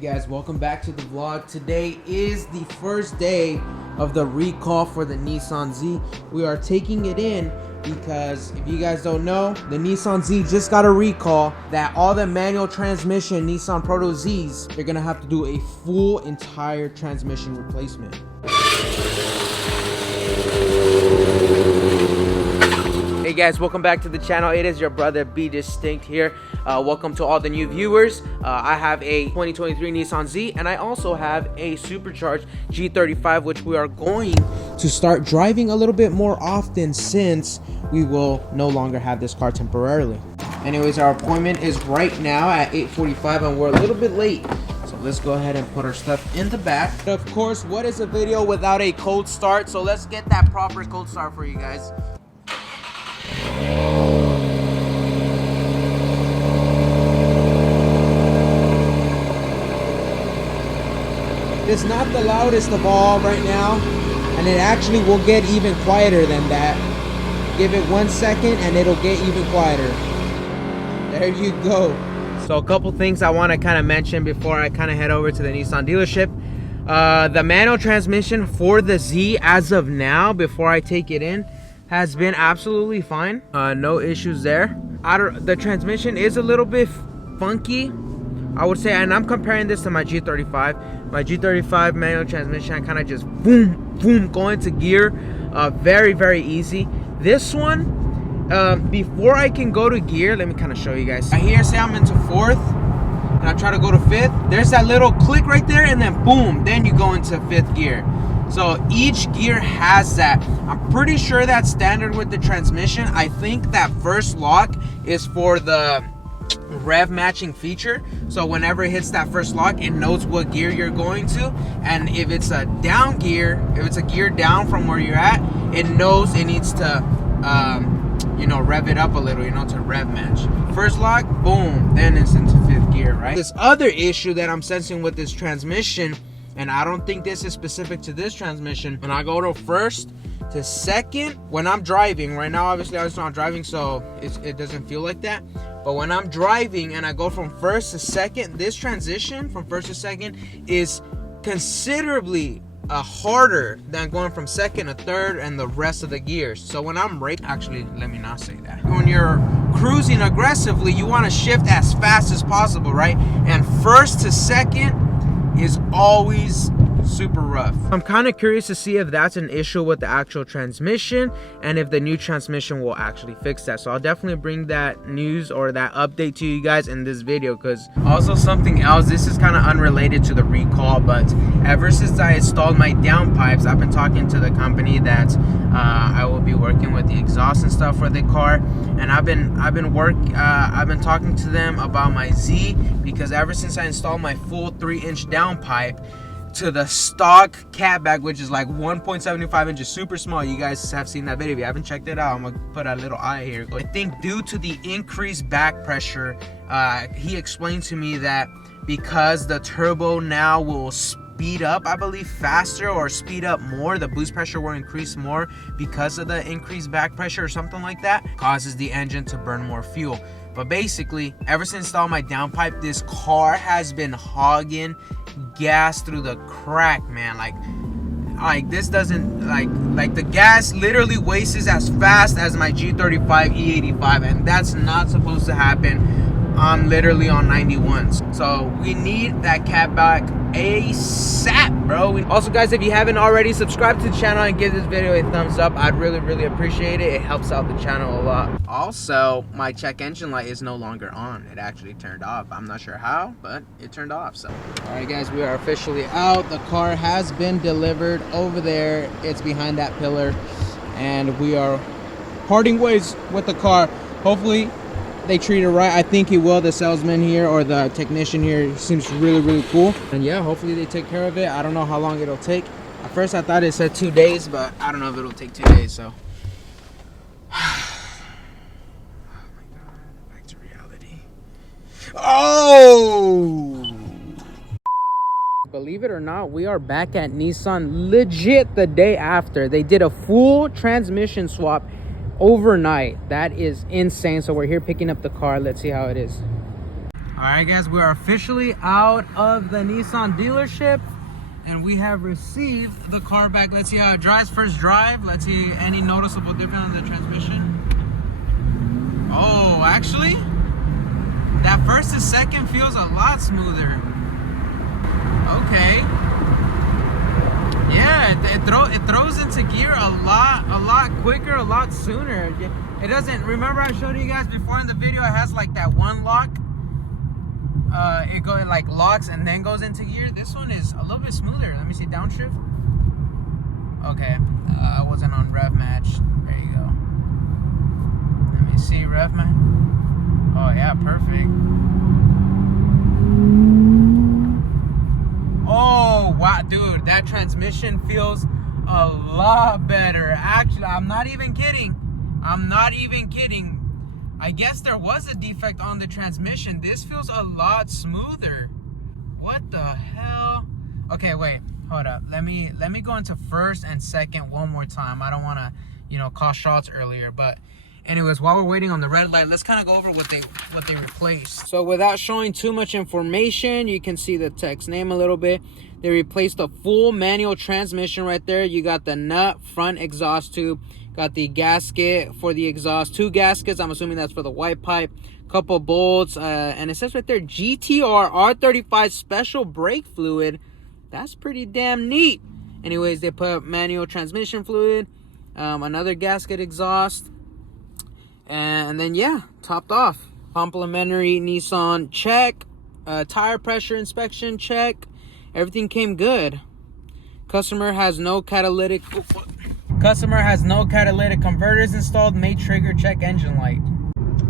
Guys, welcome back to the vlog. Today is the first day of the recall for the Nissan Z. We are taking it in because if you guys don't know, the Nissan Z just got a recall that all the manual transmission Nissan Proto Zs, they're gonna have to do a full entire transmission replacement. Hey guys, welcome back to the channel. It is your brother BeDistinct here. Welcome to all the new viewers. I have a 2023 Nissan Z and I also have a supercharged G35, which we are going to start driving a little bit more often since we will no longer have this car temporarily. Anyways, our appointment is right now at 8:45 and we're a little bit late. So let's go ahead and put our stuff in the back. Of course, what is a video without a cold start? So let's get that proper cold start for you guys. It's not the loudest of all right now, and it actually will get even quieter than that. Give it 1 second and it'll get even quieter. There you go. So a couple things I want to kind of mention before I kind of head over to the Nissan dealership. The manual transmission for the Z as of now, before I take it in, has been absolutely fine. No issues there. The transmission is a little bit funky, I would say, and I'm comparing this to my G35. My G35 manual transmission, I kind of just boom, boom, go into gear. Very, very easy. This one, before I can go to gear, let me kind of show you guys. I hear, say I'm into fourth, and I try to go to fifth. There's that little click right there, and then boom, then you go into fifth gear. So each gear has that. I'm pretty sure that's standard with the transmission. I think that first lock is for the rev matching feature, so whenever it hits that first lock, it knows what gear you're going to, and if it's a down gear, if it's a gear down from where you're at, it knows it needs to you know, rev it up a little, you know, to rev match. First lock, boom, then it's into fifth gear, right? This other issue that I'm sensing with this transmission, and I don't think this is specific to this transmission, when I go to first to second, when I'm driving right now, obviously I was not driving, so it doesn't feel like that. But when I'm driving and I go from first to second, this transition from first to second is considerably harder than going from second to third and the rest of the gears. So when I'm actually, let me not say that. When you're cruising aggressively, you want to shift as fast as possible, right? And first to second is always super rough. I'm kind of curious to see if that's an issue with the actual transmission and if the new transmission will actually fix that. So I'll definitely bring that news or that update to you guys in this video. Because also something else, this is kind of unrelated to the recall, but ever since I installed my downpipes, I've been talking to the company that I will be working with the exhaust and stuff for the car, and I've been talking to them about my Z, because ever since I installed my full 3-inch downpipe to the stock cat bag, which is like 1.75 inches, super small. You guys have seen that video. If you haven't checked it out, I'm gonna put a little eye here. I think due to the increased back pressure, he explained to me that because the turbo now will speed up, I believe, faster, or speed up more, the boost pressure will increase more because of the increased back pressure or something like that, causes the engine to burn more fuel. But basically, ever since I installed my downpipe, this car has been hogging gas through the crack, man. Like this doesn't, like the gas literally wastes as fast as my G35 E85, and that's not supposed to happen. I'm literally on 91s, so we need that cat back ASAP, bro. Also, guys, if you haven't already, subscribe to the channel and give this video a thumbs up. I'd really appreciate it. It helps out the channel a lot. Also, my check engine light is no longer on. It actually turned off. I'm not sure how, but it turned off. So all right, guys, we are officially out. The car has been delivered over there. It's behind that pillar, and we are parting ways with the car. Hopefully they treat it right. I think he will. The salesman here, or the technician here, seems really cool, and yeah, hopefully they take care of it. I don't know how long it'll take. At first I thought it said 2 days, but I don't know if it'll take 2 days. So oh my god, back to reality. Oh, believe it or not, we are back at Nissan legit the day after. They did a full transmission swap overnight. That is insane. So we're here picking up the car. Let's see how it is. Alright guys, we are officially out of the Nissan dealership and we have received the car back. Let's see how it drives. First drive, let's see any noticeable difference on the transmission. Oh, actually, that first to second feels a lot smoother. Okay. Yeah, it throws into gear a lot quicker, a lot sooner. It doesn't, remember I showed you guys before in the video, it has like that one lock. It like locks and then goes into gear. This one is a little bit smoother. Let me see, downshift. Okay, I wasn't on rev match. There you go. Let me see, rev match. Oh yeah, perfect. Oh wow, dude, that transmission feels a lot better. Actually, I'm not even kidding. I guess there was a defect on the transmission. This feels a lot smoother. What the hell? Okay, wait, hold up. Let me go into first and second one more time. I don't want to, you know, call shots earlier, but anyways, while we're waiting on the red light, let's kind of go over what they replaced. So without showing too much information, you can see the tech's name a little bit. They replaced the full manual transmission right there. You got the nut, front exhaust tube, got the gasket for the exhaust, 2 gaskets. I'm assuming that's for the white pipe, couple bolts, and it says right there GTR R35 special brake fluid. That's pretty damn neat. Anyways, they put manual transmission fluid, another gasket exhaust, and then yeah, topped off. Complimentary Nissan check, tire pressure inspection check. Everything came good. Customer has no catalytic converters installed. May trigger check engine light.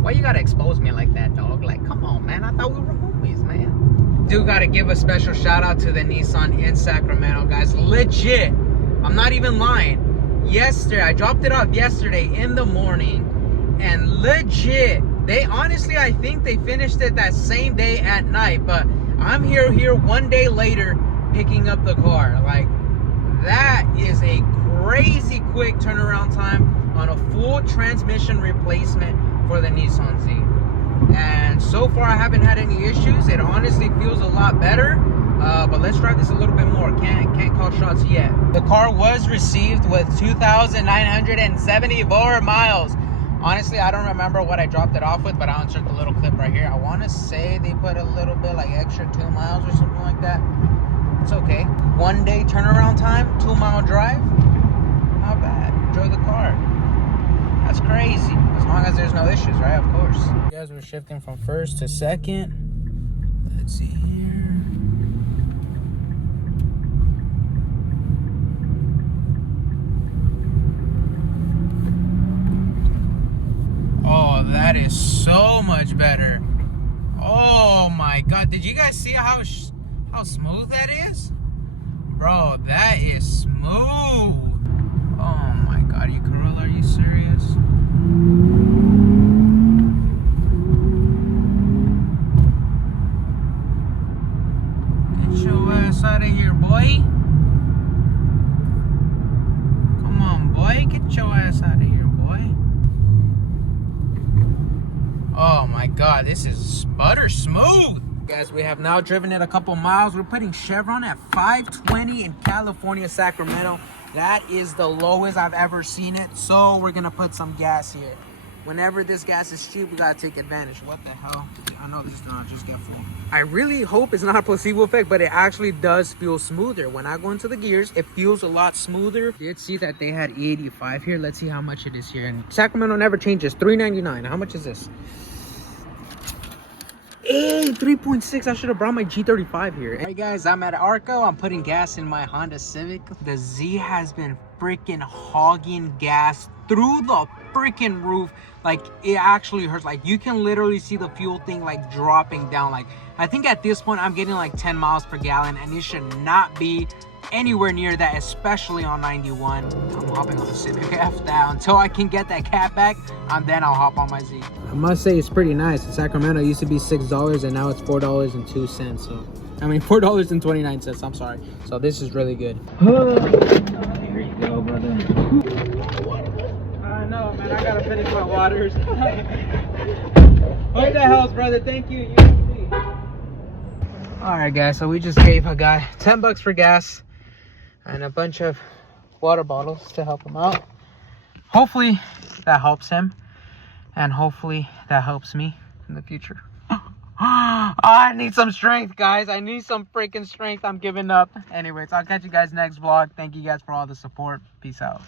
Why you gotta expose me like that, dog? Like, come on, man. I thought we were homies, man. Do gotta give a special shout out to the Nissan in Sacramento, guys. Legit. I'm not even lying. Yesterday, I dropped it off yesterday in the morning, and legit, they honestly, I think they finished it that same day at night, but I'm here 1 day later picking up the car. Like, that is a crazy quick turnaround time on a full transmission replacement for the Nissan Z. And so far I haven't had any issues. It honestly feels a lot better, but let's drive this a little bit more. Can't call shots yet. The car was received with 2,974 miles. Honestly, I don't remember what I dropped it off with, but I'll insert the little clip right here. I want to say they put a little bit like extra 2 miles or something like that. It's okay. 1 day turnaround time, 2 mile drive. Not bad. Enjoy the car. That's crazy. As long as there's no issues, right? Of course. You guys were shifting from first to second. Let's see here. Oh, that is so much better. Oh my god, did you guys see how smooth that is? Bro, that is smooth. Oh my god, you Corolla, are you serious? Get your ass out of here, boy. Come on, boy, get your ass out of here, boy. Oh my god, this is butter smooth. Guys, we have now driven it a couple miles. We're putting Chevron at 520 in California, Sacramento. That is the lowest I've ever seen it. So we're gonna put some gas here. Whenever this gas is cheap, we gotta take advantage. What the hell? I know this does not just get full. I really hope it's not a placebo effect, but it actually does feel smoother. When I go into the gears, it feels a lot smoother. Did see that they had E85 here. Let's see how much it is here. And Sacramento never changes. $3.99. How much is this? Hey, 3.6. I should have brought my G35 here. Hey guys, I'm at Arco. I'm putting gas in my Honda Civic. The Z has been freaking hogging gas through the freaking roof. Like, it actually hurts. Like, you can literally see the fuel thing like dropping down. Like, I think at this point I'm getting like 10 miles per gallon, and it should not be anywhere near that, especially on 91. I'm hopping on the Civic after that until I can get that cap back, and then I'll hop on my Z. I must say it's pretty nice. In Sacramento, it used to be $6 and now it's $4.02. So I mean $4.29. I'm sorry. So this is really good. Here you go, brother. I know, man. I gotta finish my waters. What the hell, brother? Thank you. You All right, guys, so we just gave a guy 10 bucks for gas and a bunch of water bottles to help him out. Hopefully that helps him, and hopefully that helps me in the future. I need some strength, guys. I need some freaking strength. I'm giving up. Anyways, I'll catch you guys next vlog. Thank you guys for all the support. Peace out.